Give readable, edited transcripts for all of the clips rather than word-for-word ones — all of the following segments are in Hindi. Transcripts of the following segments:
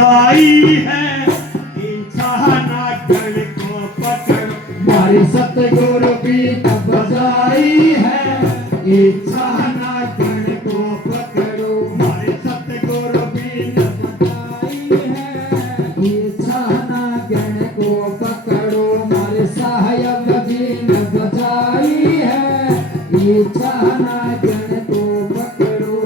बजाई है, इच्छा ना गण को पकड़ो। हमारे सतगुरु की न बजाई है, इच्छा ना गण को पकड़ो। हमारे सतगुरु की न बजाई है, इच्छा ना गण को पकड़ो। हमारे साहब जी न बजाई है, इच्छा ना गण को पकड़ो।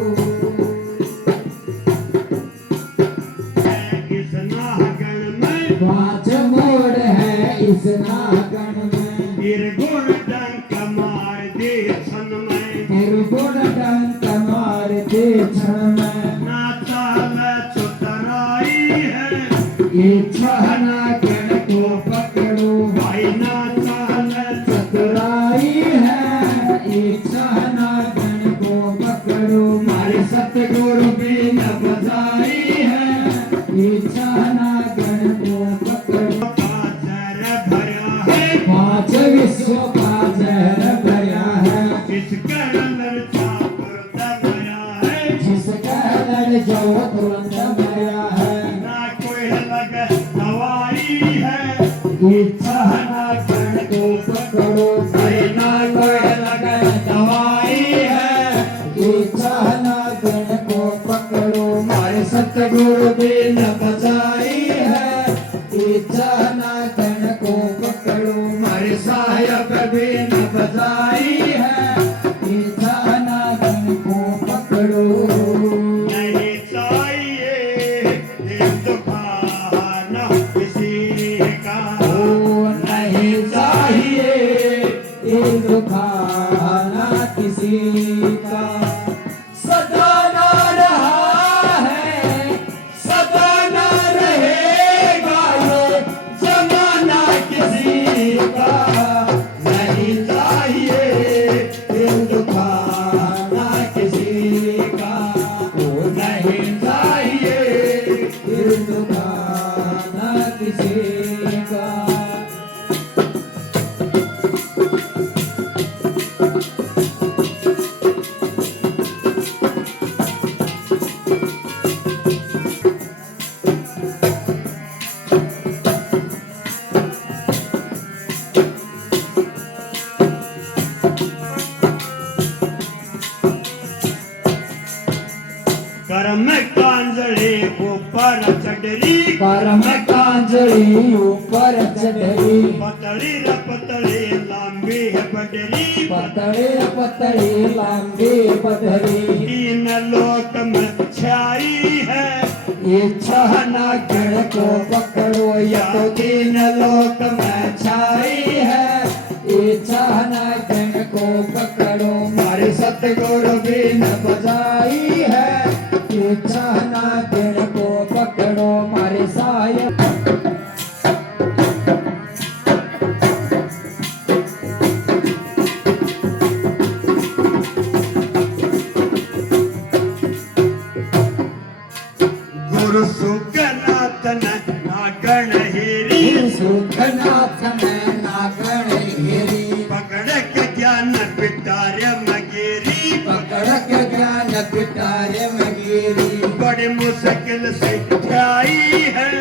इस नागण में 5 मोड़ है इस नागण में, निर्गुण डंक मार दे क्षण में। निर्गुण डंक मार दे क्षण में। ना चाल चतुराई है, इच्छा ना गण को पकड़ो। भाई ना चाल चतुराई है, इच्छा ना गण को पकड़ो। हमारे सतगुरु की न बजाई है, इच्छा ना गण को पकड़ो। का जर भरा है, 5 विश्व का जहर भरा है, जिस करण चापर दमया है। जिस कहलन जो तुरंत मरा है। ना कोई लग दवाई है, इच्छा ना गण को पकड़ो। भाई ना कोई लग दवाई है। इच्छा ना गण को पकड़ो। हमारे सतगुरु की न बजाई है, इच्छा ना गण को पकड़ो। हमारे साहब भी न बजाई है, इच्छा ना गण को पकड़ो। नहीं चाहिए दुखाना किसी का, ओ नहीं चाहिए ये दुखाना किसी का। सदा ना रहा है, सदा ना रहेगा ये जमाना किसी का। नहीं चाहिए ये दुखाना किसी का। ओ नहीं चाहिए ये दुखाना किसी का। कर्म कांजड़े ऊपर चढ़री। परम कांजड़ी ऊपर चढ़ी, पतली र पतली लंबी है बडरी। पतड़े पतड़े लंबे पधरी। तीन लोक में छाई है, इच्छा ना गण को पकड़ो। या तो 3 लोक में छाई है, इच्छा ना गण को पकड़ो। हमारे सतगुरु की न बजाई है, इच्छा ना गण को पकड़ो। हमारे साहब गुरु सुखनाथ नागण हेरी। सुखनाथ में नागण हेरी, पकड़ के ज्ञान पिटारे मगेरी। पकड़ के ज्ञान पिटारे मगेरी। बड़े मुश्किल से ठाई है,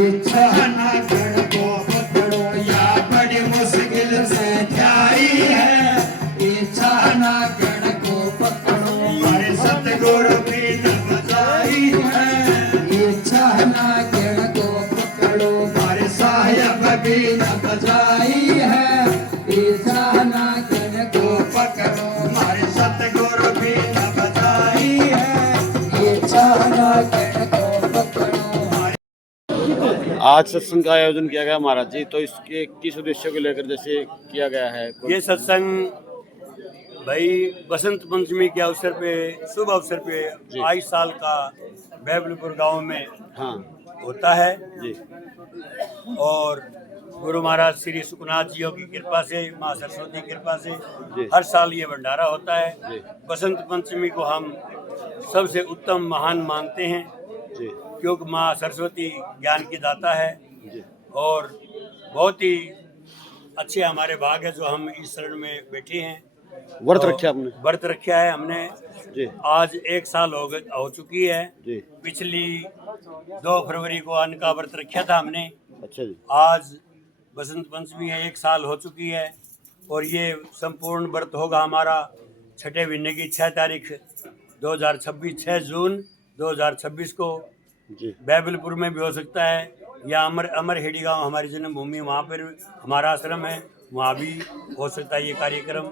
इच्छा ना गण को पकड़ो। या बड़ी मुश्किल से ठाई है, इच्छा ना गण को पकड़ो। हमारे सतगुरु की न बजाई है, इच्छा ना गण को पकड़ो। हमारे साहब भी न बजाई है, इच्छा ना गण को पकड़ो। हमारे सतगुरु की न बजाई है। इच्छा ना गण को पकड़ो। आज सत्संग का आयोजन किया गया महाराज जी, तो इसके किस उद्देश्य को लेकर जैसे किया गया है? ये सत्संग भाई बसंत पंचमी के अवसर पे, शुभ अवसर पे 22 साल का बैबलपुर गांव में हाँ होता है। जी और गुरु महाराज श्री सुखनाथ जी की कृपा से, माँ सरस्वती की कृपा से जी। हर साल ये भंडारा होता है। जी। बसंत पंचमी को हम सबसे उत्तम महान मानते हैं, जी क्योंकि माँ सरस्वती ज्ञान की दाता है। जी और बहुत ही अच्छे हमारे भाग है जो हम इस शरण में बैठे हैं। व्रत रखा आपने? व्रत रखा है हमने जी आज 1 साल हो चुकी है। जी पिछली 2 फरवरी को अन्न का व्रत रखा था हमने। अच्छा जी। आज बसंत पंचमी है, 1 साल हो चुकी है और ये संपूर्ण व्रत होगा हमारा छठे महीने की 6 तारीख 2026, 6 जून 2026 को। जी। बैबलपुर में भी हो सकता है या अमर हेड़ी गांव हमारी जन्मभूमि, वहाँ पर हमारा आश्रम है, वहाँ भी हो सकता है ये कार्यक्रम।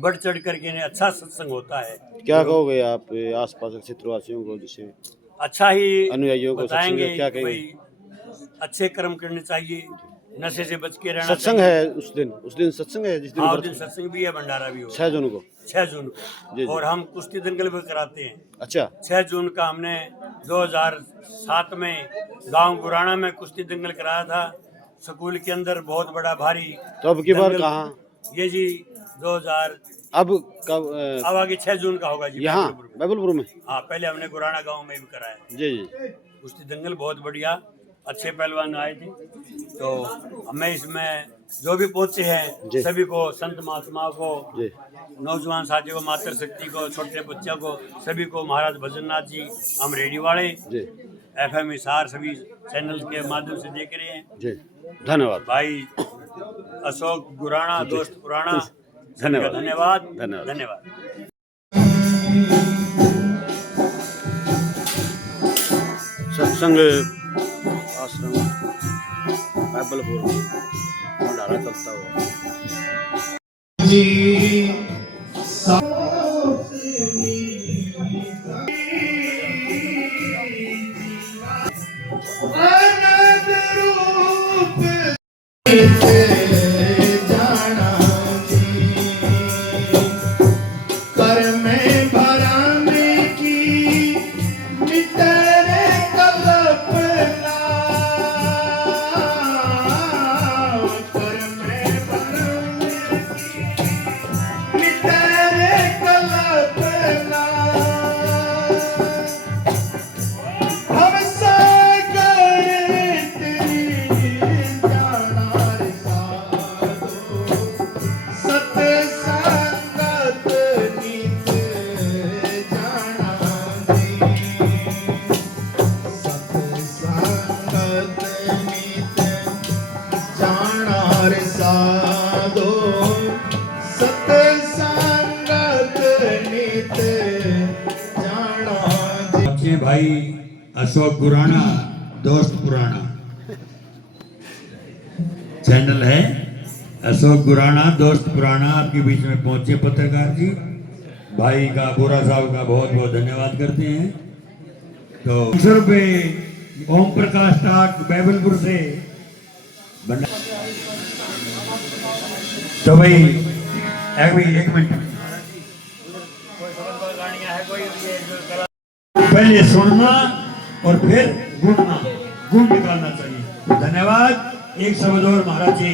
बढ़ चढ़ करके अच्छा सत्संग होता है। क्या कहोगे आप आसपास के क्षेत्रवासियों को, जिसे अच्छा ही अनुयायियों को बताएंगे क्या कि कहेंगे? भाई अच्छे कर्म करने चाहिए, नशे से बच के रहना सत्संग चाहिए। है उस दिन सत्संग है जिस दिन हाँ, उस व्रत- दिन सत्संग भी है, भंडारा भी हो 6 जून को। 6 जून जी, जी। को। और हम कुश्ती दंगल भी कराते हैं। अच्छा। 6 जून का हमने 2007 में गांव गुराना में कुश्ती दंगल कराया था, स्कूल के अंदर बहुत बड़ा भारी। तो अब की बार दंगल- कहाँ? ये जी 2000 अब कब अब आगे 6 जून का होगा जी यहाँ बैबलपुर में। बैबलपुर में? हाँ, पहले हमने गुराना गांव में भी कराया। जी जी। कुश्ती दंगल बहुत बढ़िया, अच्छे पहलवान आए थे। तो हमें इसमें जो भी पहुंचे जी। हैं सभी को, संत महात्मा को, जी। नौजवान साथियों को, मातृ शक्ति को, छोटे बच्चों को, सभी को, महाराज भजननाथ जी, हम रेडियो वाले, जी FM हिसार सभी चैनल के माध्यम से देख रहे हैं। जी। धन्यवाद भाई अशोक गुराना, दोस्त पुराना, धन्यवाद। धन्यवाद धन्यवाद। धन्यवाद। सत्संग आश्रम बैबलपुर भंडारा चलता हुआ। भाई अशोक गुराना, दोस्त पुराना चैनल है। अशोक गुराना, दोस्त पुराना आपके बीच में पहुंचे पत्रकार जी। भाई का, बोरा साहब का बहुत बहुत धन्यवाद करते हैं। तो 100 रुपये ओम प्रकाश टाक बैबलपुर से तो भाई एक मिनट, पहले सुनना और फिर गुण निकालना चाहिए। धन्यवाद। एक शब्द और महाराज जी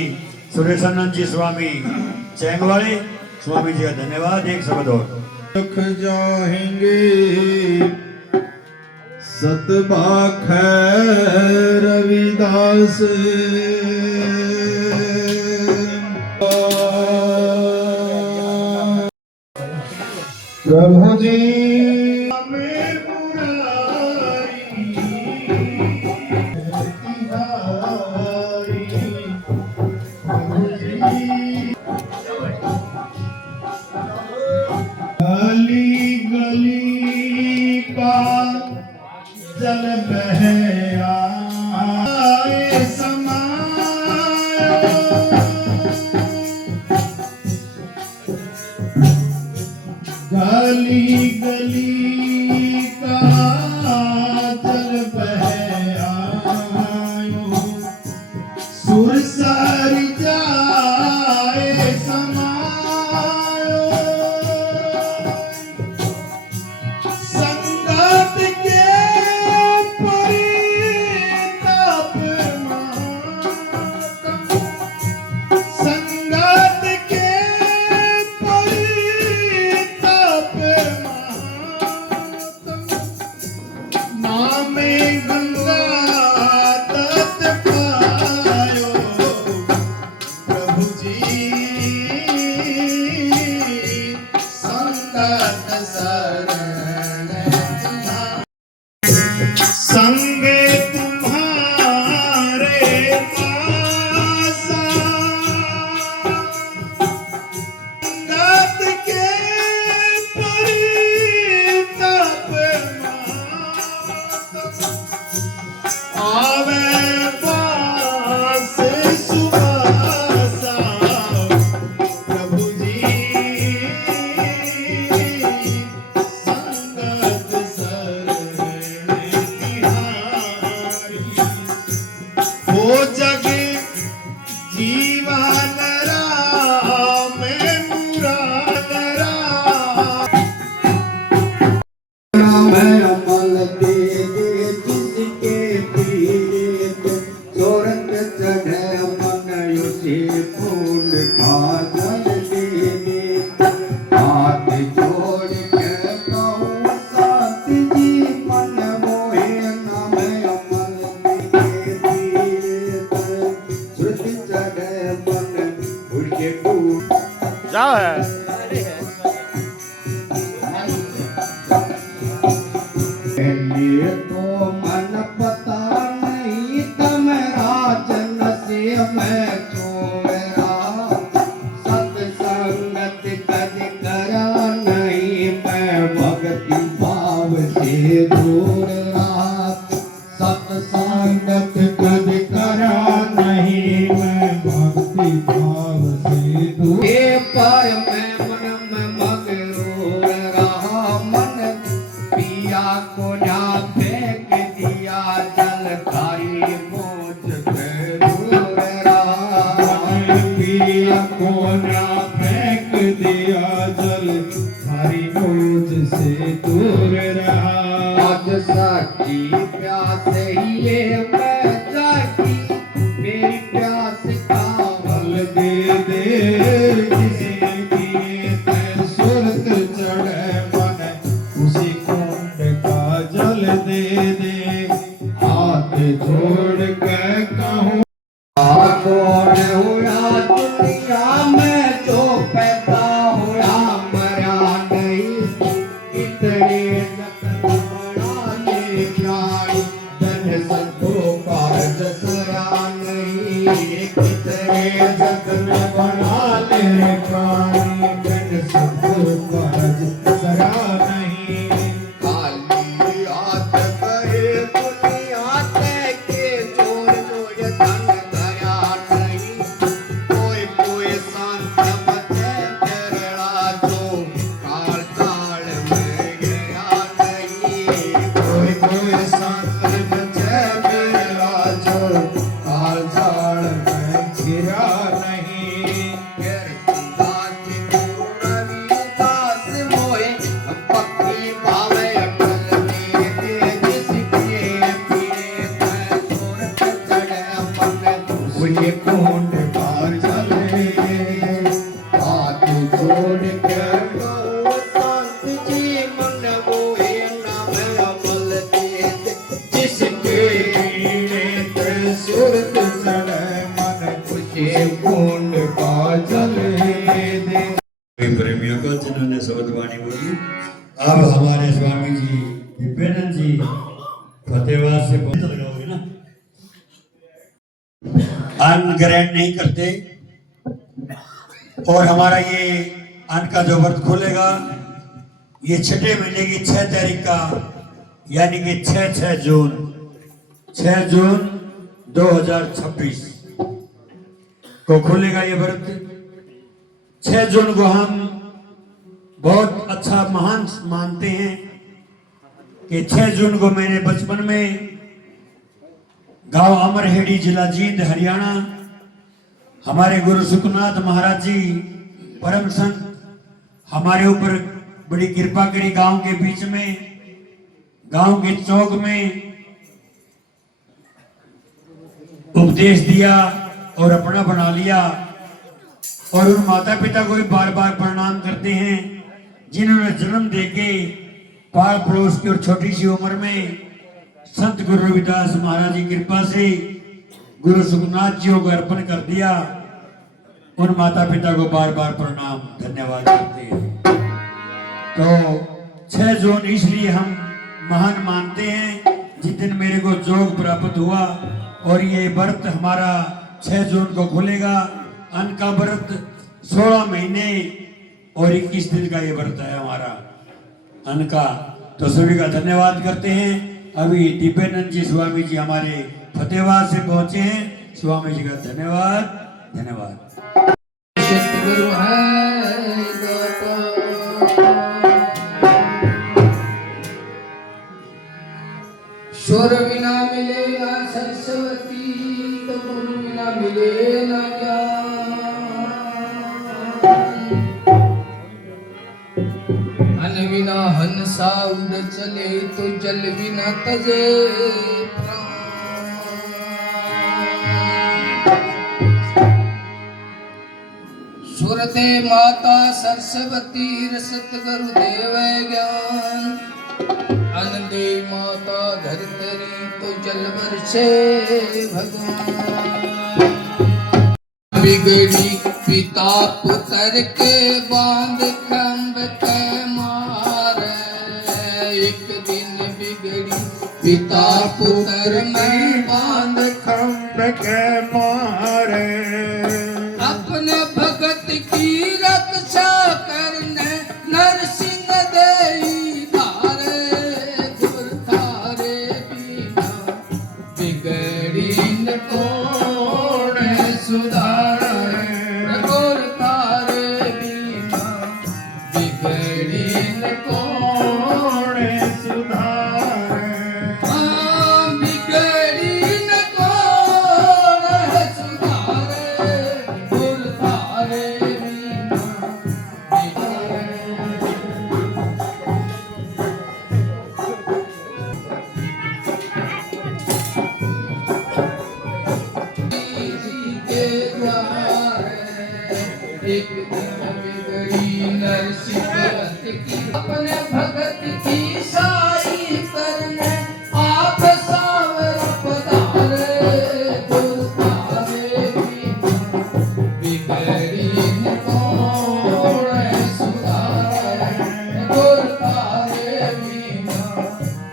सुरेशानंद जी स्वामी चैंगवाड़े स्वामी जी का धन्यवाद। एक शब्द और। सुख जाएंगे सतबाख रविदास प्रभु जी गली गली का जल बह आए समायो गली गली संगत कद करा नहीं, मैं भक्ति भाव से दूर। हे पर मैं मन में मगरूर रहा, मन पिया को ना फेंक दिया, जल खाई मोच पे दूर रहा। पिया को ना फेंक दिया, जल हरी मोज से दूर रहा। आज साची प्यास ये मैं जागी, मेरी प्यास का फल दे दे, जिसकी तै सुरत चढ़े मन, उसी कुंड का जल दे दे। हाथ जोड़ के कहूँ कौन हुआ दुनिया में जो पैदा हुआ मरा नहीं, इतने जतन बड़ा ये प्राणी, धन संतों का जसरा नहीं। कितने जतन बना ले प्राणी, जन सबको करज सरा नहीं। खाली हाथ गए दुनिया ते के, जोड़ जोड़ धन धरा नहीं। कोई कोई संत बचे केरला, जो काल काल में गया नहीं। कोई कोई संत बचे मेरा, जो काल झाड़ में गिरा नहीं। दासी पूर्णवी उदास मोहे, भक्ति भावे अटल दे, जिसके पीरे तै सुरत चढ़े मन, मुझे कुंड पार चले। हाथ जोड़ के कहो संत जी, मन मोहे नाम अमल दे, जिसके पीड़े ते सुरत चढ़े मन, मुझे कुंड का जल दे। प्रेमियों को जिन्होंने शब्द वाणी बोली। अब हमारे स्वामी जी दिव्यानंद जी फतेहाबाद से बहुत लगाओगे ना, अन्न ग्रहण नहीं करते, और हमारा ये अन्न का जो व्रत खुलेगा ये 6 महीने की 6 तारीख का, यानी कि 6 जून 2026 को खुलेगा ये व्रत। 6 जून को हम बहुत अच्छा महान मानते हैं कि 6 जून को मेरे बचपन में गांव अमरहेड़ी, जिला जींद, हरियाणा, हमारे गुरु सुखनाथ महाराज जी परम संत हमारे ऊपर बड़ी कृपा करी। गांव के बीच में, गांव के चौक में उपदेश दिया और अपना बना लिया, और उन माता पिता को भी बार बार प्रणाम करते हैं जिन्होंने जन्म देके पाल पड़ोस की और छोटी सी उम्र में संत गुरु रविदास महाराज की कृपा से गुरु सुखनाथ जी को अर्पण कर दिया। उन माता पिता को बार बार प्रणाम धन्यवाद करते हैं। तो 6 जून इसलिए हम महान मानते हैं जिस दिन मेरे को जोग प्राप्त हुआ, और ये व्रत हमारा 6 जून को खुलेगा। अन्न का व्रत 16 महीने और 21 दिन का ये व्रत है हमारा अन्न का। तो सभी का धन्यवाद करते हैं। अभी दिव्यानंद जी स्वामी जी हमारे फतेहाबाद से पहुंचे हैं। स्वामी जी का धन्यवाद धन्यवाद। सतगुरु है दाता, सुर बिना मिले ना सरस्वती, तो गुरु बिना मिले ना ज्ञान। अन्न बिना हंसा उड़ चले, तो जल बिना तजे प्राण। सुरते माता सरस्वती, रसत गुरुदेव ज्ञान। अन्न दे माता धरतरी, तो जल बरसे भगवान। बिगड़ी पिता पुत्र के बांध खंभ के मारे, एक दिन बिगड़ी पिता पुत्र में बांध खंभ के मारे। अपने भगत की रक्षा करने नरसिंह देई धारे। गुर थारे बिना कोण सुधारे गुर तारे बिना बिगड़ी न कोण सुधारे बिगड़ी न कौन सुधारे गुर तारे बिना जी के द्वार एक दिन बिगड़ी नरसिंह की अपने भगत की साई करने आप सावर पधारे गुर तारे बिना बिगड़ी न कौन सुधारे गुर तारे बिना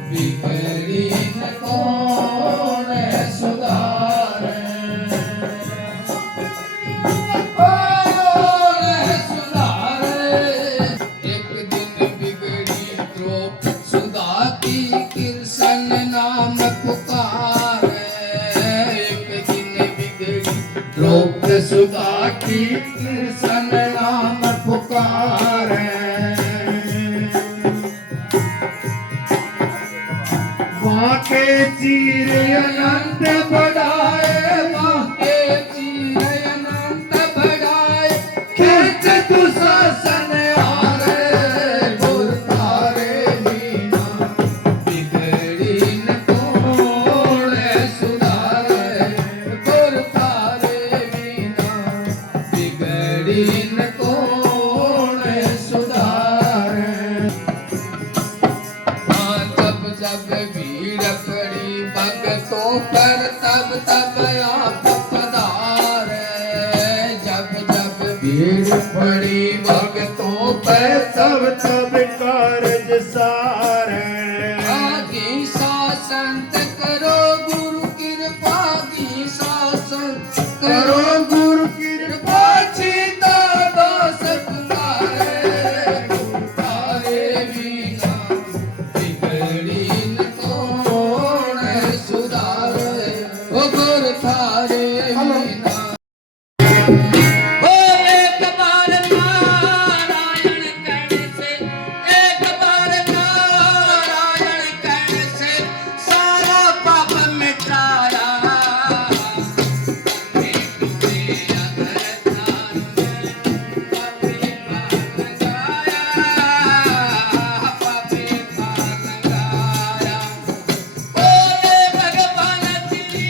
बिगड़ी न कौन सुधारे एक दिन बिगड़ी द्रोप सुधा की कृष्ण नाम पुकारे एक दिन बिगड़ी द्रोप सुधा की कृष्ण नाम पुकारे बाके चीर अनंत बढ़ाए बाके चीर अनंत बढ़ाए खींच तू शासन आरे गुर तारे बिना बिगड़ी न कौन सुधारे गुर तारे बिना बिगड़ी न कौन सुधारे जब जब भीड़ पड़ी भगतों पर तब तब आप पधारे जब जब भीड़ पड़ी भक्तों पर तब तब कारज सारे आगे शासन करो गुरु कृपा की शासन करो करो गुरु कृपा सीता दास तुम्हारे तारे बिना बिगड़ी न कौन सुधारे ओ गुर तारे बिना ओ एक बार नारायण कहने से एक बार नारायण कहने से सारा पाप मिटाया भगवान श्री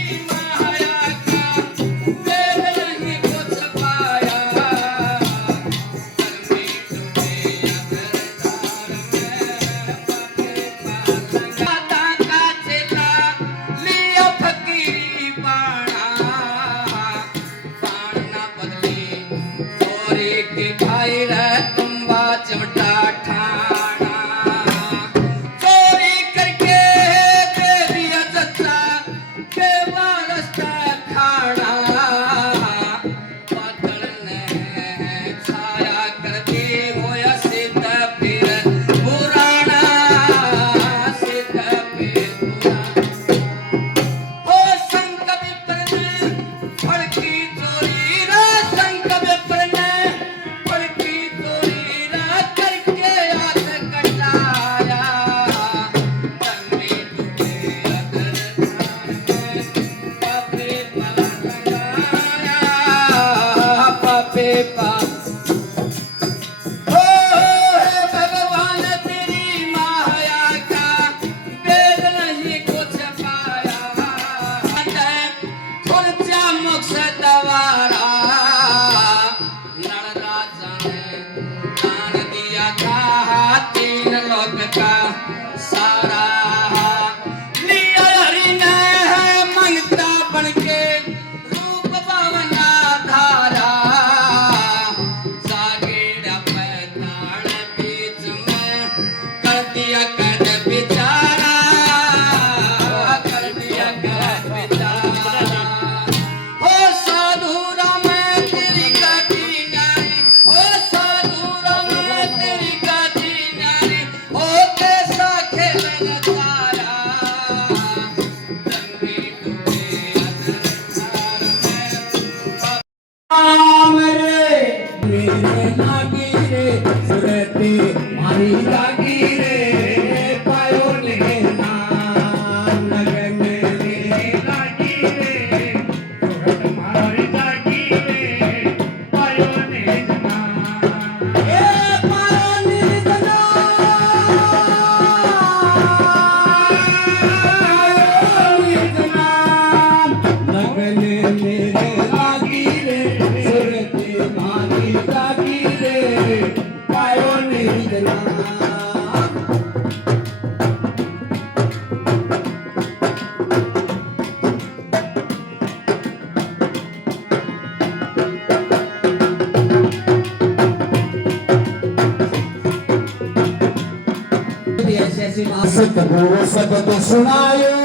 सतगुरु शब्द सुनायो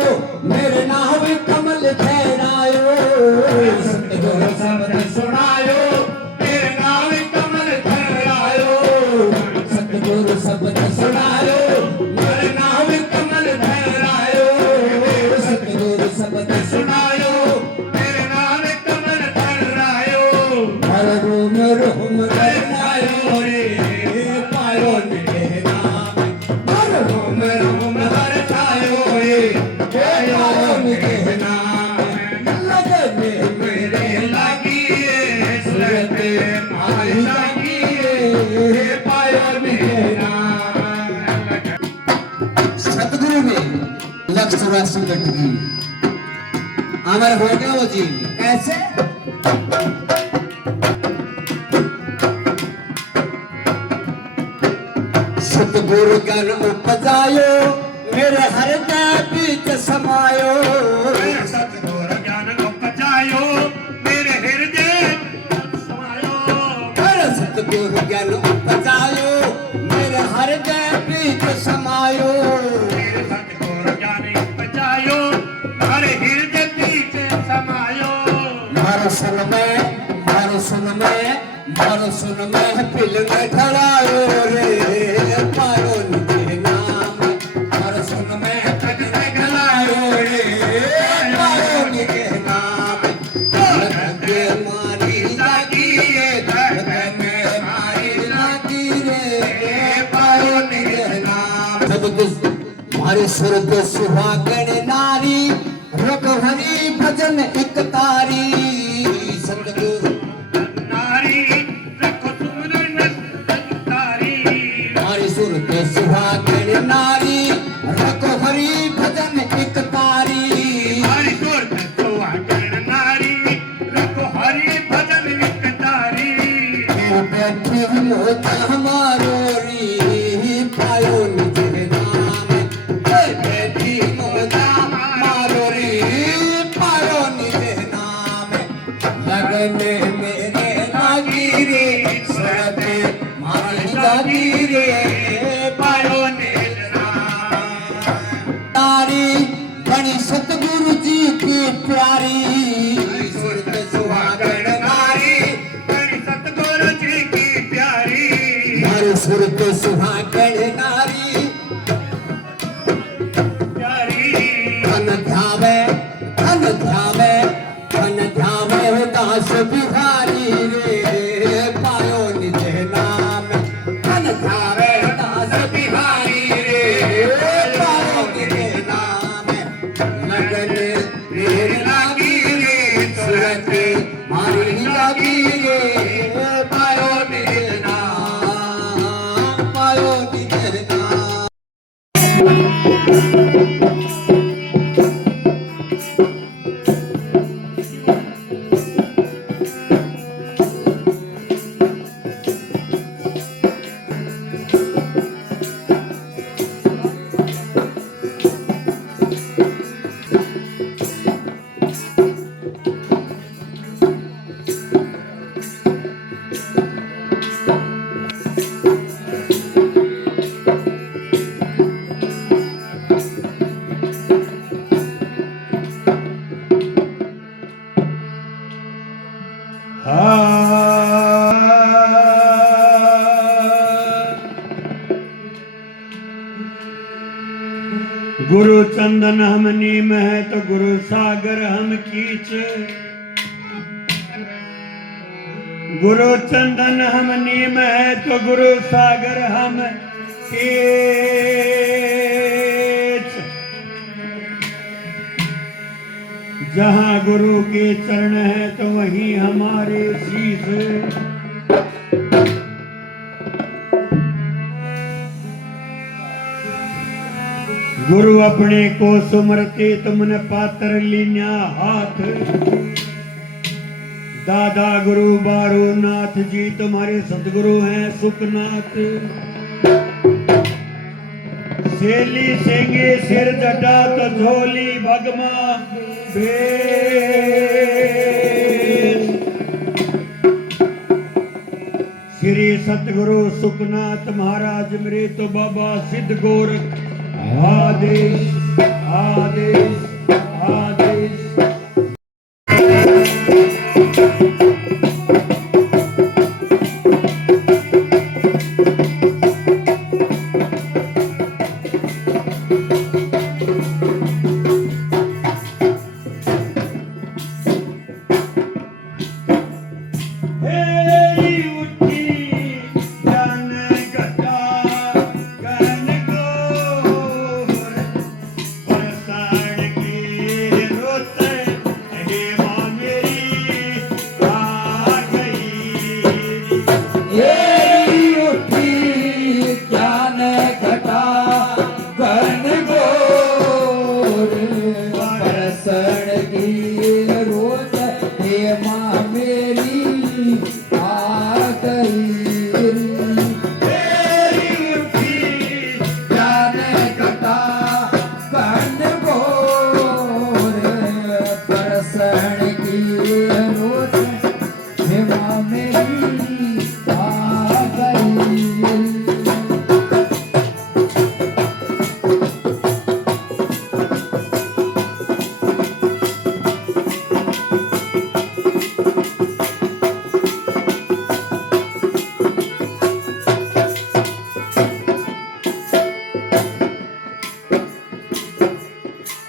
मेरे नाम कमल ठहरायो सतगुरु शब्द सुनायो मेरे नाम कमल ठहरायो सतगुरु शब्द सुनायो मेरे नाम कमल ठहरायो सतगुरु शब्द सुनायो मेरे नाम कमल ठहरायो हर रोम रोम ठहरायो रे पायो मेरे नाम हर रोम रोम ठहरायो रे पायो मेरे नाम लगने मेरे लगी सूरत मारी लगी पायो मेरे नाम सतगुरु में लक्ष्य चौरासी लटकी अमर हो गया वो जी कैसे सतगुरु ज्ञान उपजायो मेरे हृदय बीच समायो सतगुरु ज्ञान उपजायो मेरे हृदय समायो सतगुरु ज्ञान उपजायो मेरे हृदय बीच समायो सतगुरु ज्ञान उपजायो हर हृदय बीच समायो मारो सुन में फिल में ठहरायो रे पायो निजे नाम मारो सुन में फिल में ठहरायो रे पायो निजे नाम धड़क मारी लागी धड़क मारी लागी रे पायो निजे नाम मारे स्वर्ग सुहागण नारी रघुहरी भजन एक तारी सतगुरु नारी रखो सुमरन तारी मारे स्वर्ग सुहागण नारी रघुहरी भजन एक तारी हरि सुर सुहागण नारी रखो हरि भजन एक तारी बैठी मोत हमारो री पायो निजे नाम बैठी मोत हमारो री पायो निजे नाम लगने मेरे लागी रे सरते मारी लागी रे पायो निजे नाम तारी बनी सतगुरु जी की प्यारी सुरत सुहागण नारी हरि सतगुरु जी की प्यारी मारे सुरत सुहागण नारी प्यारी धन ध्यावे दास बिहारी रे पायो निजे नाम धन ध्यावे दास बिहारी रे पायो निजे नाम लगन मेरे लागी रे सूरत मारी लागी रे पायो निजे नाम पायो निजे नाम गुरु चंदन हम नीम है तो गुरु सागर हम कीच गुरु चंदन हम नीम है तो गुरु सागर हम कीच जहाँ गुरु के चरण है तो वहीं हमारे शीश गुरु अपने को सुमरते तुमने पात्र लीन्या हाथ दादा गुरु बारो नाथ जी तुम्हारे सदगुरु हैं सुखनाथ सेली सेंगे सिर जटा तो झोली भगमा भेष श्री सतगुरु सुखनाथ महाराज मेरे तो बाबा सिद्ध गोरख आदेश आदेश आदेश। हेरी उठी जन गटा कन गोर परसाण की रोते हे मां मेरी आ गई। एरी उठी ज्ञान घटा घन घोर परसण की रोत हे मां मेरी आ गई। हेरी उठी ज्ञान घटा घन घोर परसण की रोत हे मां मेरी आ गई।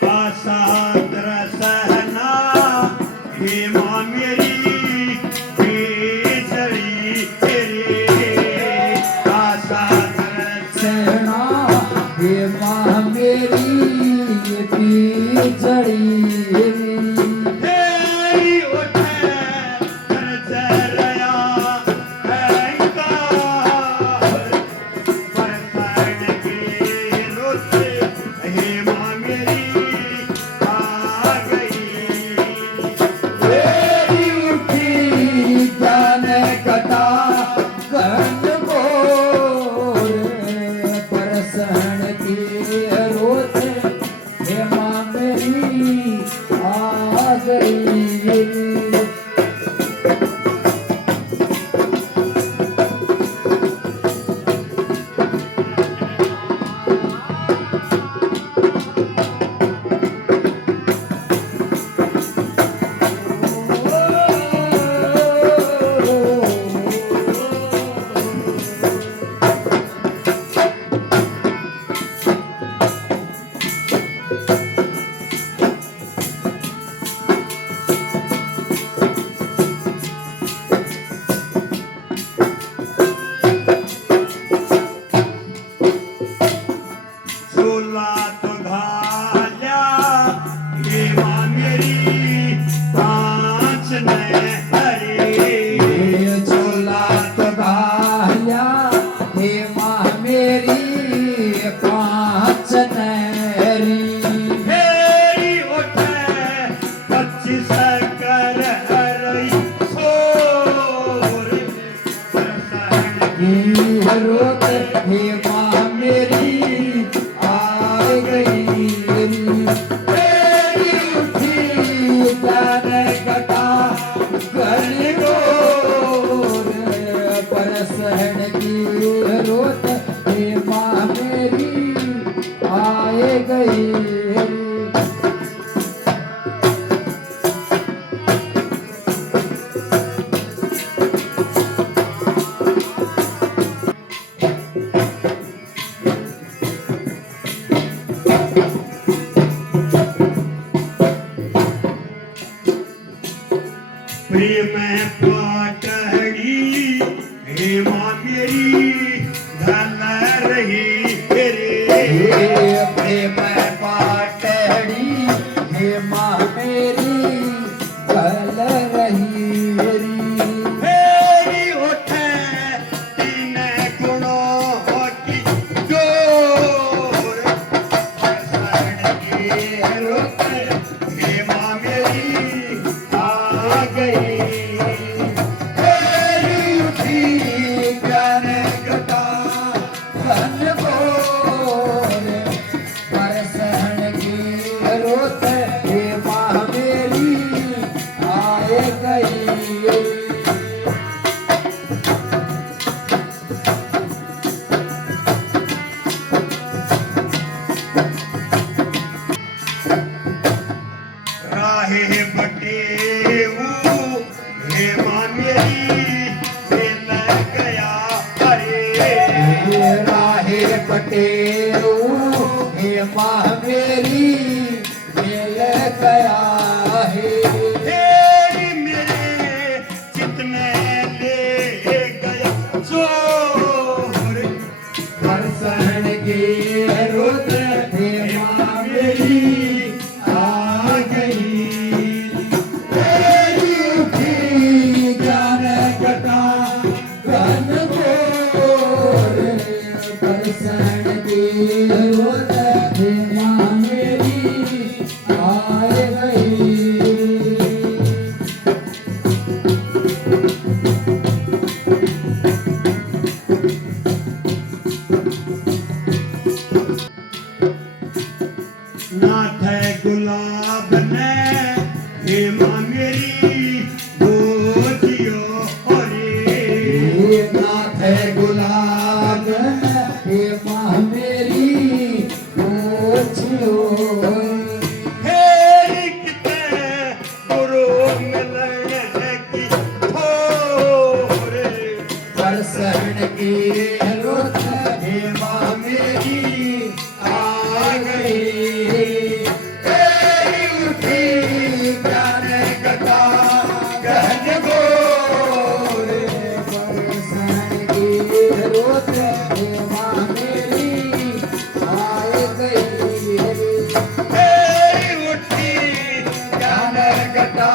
आशा तरसना हे मां मेरी बेचरी तेरे आशा तरस सेना हे मां मेरी बिछड़ी। हेरी उठे कर चरया हैंकार परसाण के रोते हे मां मेरी आ गई। तेरी उठी ज्ञान कटा घन घोर परसण की रोत हे मां मेरी आ गई। झोला तो घाल्या हे मां मेरी कांच ने हरे झोला तो गाया हे मां मेरी कांच नहरी। हेरी उठे 25 कर हरई सोर परसाण की रोत हे मां मेरी आ गई। तेरी उठी ज्ञान घटा घन घोर परसण की रोत हे मां मेरी आ गई। प्रेम पाटड़ी हे मां मेरी धन रही तेरे प्रेम पाटड़ी हे मां मेरी गल रही। हेरी उठे तीन गुणों की डोर परसाण की रोत हे मां मेरी आ गई। राहे बटे हे माँ मेरी मिल गया अरे राहे पटेरू हे माँ मेरी मिल गया है हे मेरे जितने ले गया चोर दर्शन की रुद्र हे माँ मेरी आ गई तेरी उठी ज्ञान कटा गन गोर दर्शन की रुद्र हे माँ मेरी आ गई नाथ है गुलाब ने हे माँ मेरी बोझियो अरे नाथ है गुलाब हे माँ मेरी पूछो हे कितने गुरु मिले की थोरे दर्शन की रुत हे माँ मेरी आ गई तेरी उठी ज्ञान कथा गहन गोर दर्शन की रुत हे माँ मेरी आ गई हे उठी ज्ञान कथा